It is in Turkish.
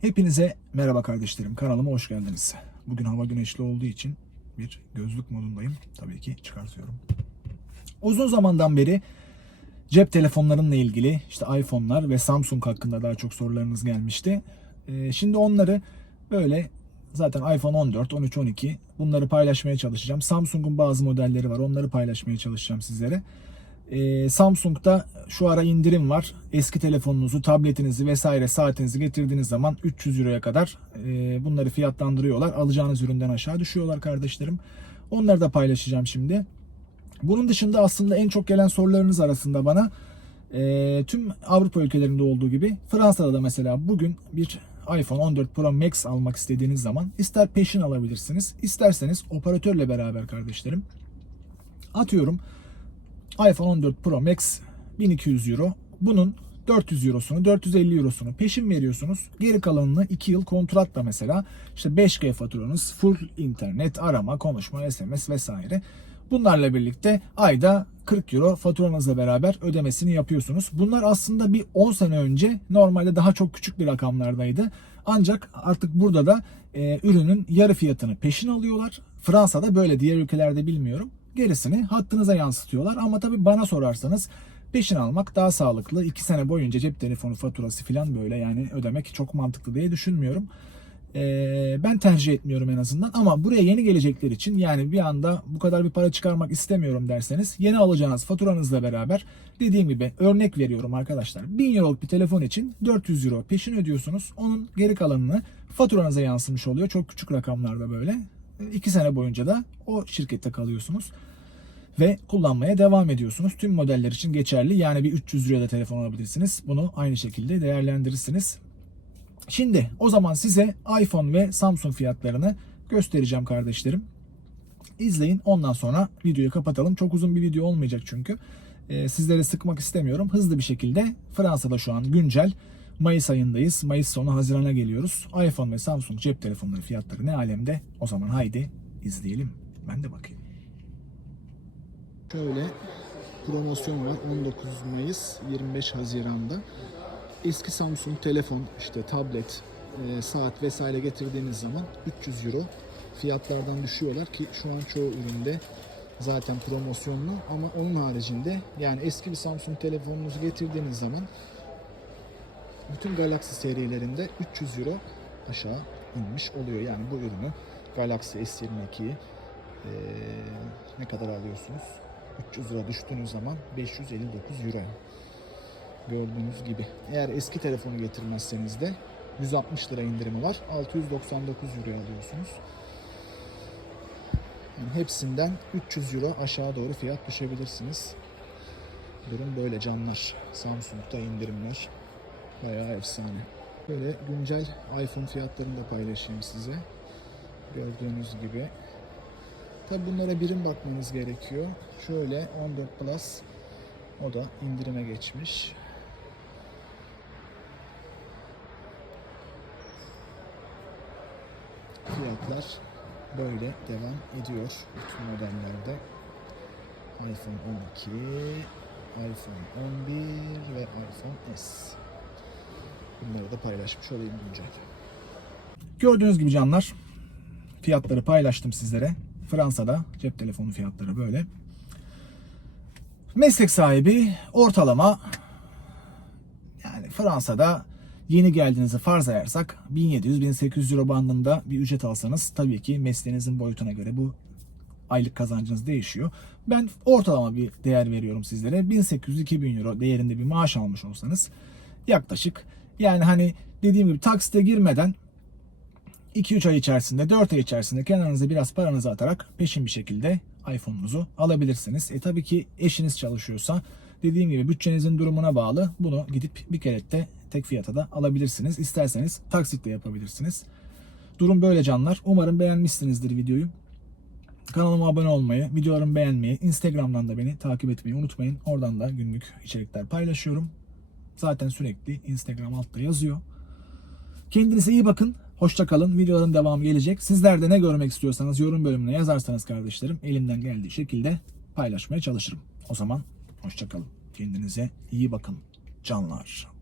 Hepinize merhaba kardeşlerim. Kanalıma hoş geldiniz. Bugün hava güneşli olduğu için bir gözlük modundayım. Tabii ki çıkartıyorum. Uzun zamandan beri cep telefonlarımla ilgili işte iPhone'lar ve Samsung hakkında daha çok sorularınız gelmişti. Ee, şimdi onları böyle zaten iPhone 14, 13, 12 bunları paylaşmaya çalışacağım. Samsung'un bazı modelleri var. Onları paylaşmaya çalışacağım sizlere. Ee, Samsung'da şu ara indirim var. Eski telefonunuzu, tabletinizi vesaire saatinizi getirdiğiniz zaman 300 Euro'ya kadar e, bunları fiyatlandırıyorlar. Alacağınız üründen aşağı düşüyorlar kardeşlerim. Onları da paylaşacağım şimdi. Bunun dışında aslında en çok gelen sorularınız arasında bana e, tüm Avrupa ülkelerinde olduğu gibi Fransa'da da mesela bugün bir iPhone 14 Pro Max almak istediğiniz zaman ister peşin alabilirsiniz, isterseniz operatörle beraber kardeşlerim. Atıyorum iPhone 14 Pro Max 1200 Euro. Bunun 400 Euro'sunu, 450 Euro'sunu peşin veriyorsunuz. Geri kalanını 2 yıl kontratla mesela işte 5G faturanız, full internet, arama, konuşma, SMS vesaire. Bunlarla birlikte ayda 40 euro faturanızla beraber ödemesini yapıyorsunuz. Bunlar aslında bir 10 sene önce normalde daha çok küçük bir rakamlardaydı. Ancak artık burada da e, ürünün yarı fiyatını peşin alıyorlar. Fransa'da böyle diğer ülkelerde bilmiyorum. Gerisini hattınıza yansıtıyorlar. Ama tabii bana sorarsanız peşin almak daha sağlıklı. 2 sene boyunca cep telefonu faturası falan böyle yani ödemek çok mantıklı diye düşünmüyorum. Ee, ben tercih etmiyorum en azından ama buraya yeni gelecekler için yani bir anda bu kadar bir para çıkarmak istemiyorum derseniz yeni alacağınız faturanızla beraber dediğim gibi örnek veriyorum arkadaşlar 1000 euroluk bir telefon için 400 euro peşin ödüyorsunuz onun geri kalanını faturanıza yansımış oluyor çok küçük rakamlarda böyle 2 sene boyunca da o şirkette kalıyorsunuz ve kullanmaya devam ediyorsunuz. Tüm modeller için geçerli. Yani bir 300 liraya da telefon alabilirsiniz. Bunu aynı şekilde değerlendirirsiniz. Şimdi o zaman size iPhone ve Samsung fiyatlarını göstereceğim kardeşlerim. İzleyin ondan sonra videoyu kapatalım. Çok uzun bir video olmayacak çünkü. Ee, sizleri sıkmak istemiyorum. Hızlı bir şekilde Fransa'da şu an güncel Mayıs ayındayız. Mayıs sonu Haziran'a geliyoruz. iPhone ve Samsung cep telefonları fiyatları ne alemde? O zaman haydi izleyelim. Ben de bakayım. Şöyle promosyon var 19 Mayıs 25 Haziran'da. Eski Samsung telefon, işte tablet, e, saat vesaire getirdiğiniz zaman 300 euro fiyatlardan düşüyorlar ki şu an çoğu üründe zaten promosyonlu ama onun haricinde yani eski bir Samsung telefonunuzu getirdiğiniz zaman bütün Galaxy serilerinde 300 euro aşağı inmiş oluyor. Yani bu ürünü Galaxy S22'yi e, ne kadar alıyorsunuz? 300 lira düştüğünüz zaman 559 euro. Gördüğünüz gibi. Eğer eski telefonu getirmezseniz de 160 lira indirimi var. 699 euro alıyorsunuz. Yani hepsinden 300 euro aşağı doğru fiyat düşebilirsiniz. Durum böyle canlar. Samsung'da indirimler bayağı efsane. Böyle güncel iPhone fiyatlarını da paylaşayım size. Gördüğünüz gibi. Tabi bunlara birim bakmanız gerekiyor. Şöyle 14 Plus o da indirime geçmiş. Fiyatlar böyle devam ediyor bütün modellerde. iPhone 12, iPhone 11 ve iPhone S. Bunları da paylaşmış olayım güncel. Gördüğünüz gibi canlar fiyatları paylaştım sizlere. Fransa'da cep telefonu fiyatları böyle. Meslek sahibi ortalama yani Fransa'da yeni geldiğinizi farz ayarsak 1700-1800 euro bandında bir ücret alsanız tabii ki mesleğinizin boyutuna göre bu aylık kazancınız değişiyor. Ben ortalama bir değer veriyorum sizlere. 1800-2000 euro değerinde bir maaş almış olsanız yaklaşık yani hani dediğim gibi taksite girmeden 2-3 ay içerisinde, 4 ay içerisinde kenarınıza biraz paranızı atarak peşin bir şekilde iPhone'unuzu alabilirsiniz. E tabii ki eşiniz çalışıyorsa dediğim gibi bütçenizin durumuna bağlı bunu gidip bir kerette tek fiyata da alabilirsiniz. İsterseniz taksitle yapabilirsiniz. Durum böyle canlar. Umarım beğenmişsinizdir videoyu. Kanalıma abone olmayı, videolarımı beğenmeyi, Instagram'dan da beni takip etmeyi unutmayın. Oradan da günlük içerikler paylaşıyorum. Zaten sürekli Instagram altta yazıyor. Kendinize iyi bakın. Hoşça kalın. Videoların devamı gelecek. Sizler de ne görmek istiyorsanız yorum bölümüne yazarsanız kardeşlerim elimden geldiği şekilde paylaşmaya çalışırım. O zaman hoşça kalın. Kendinize iyi bakın canlar.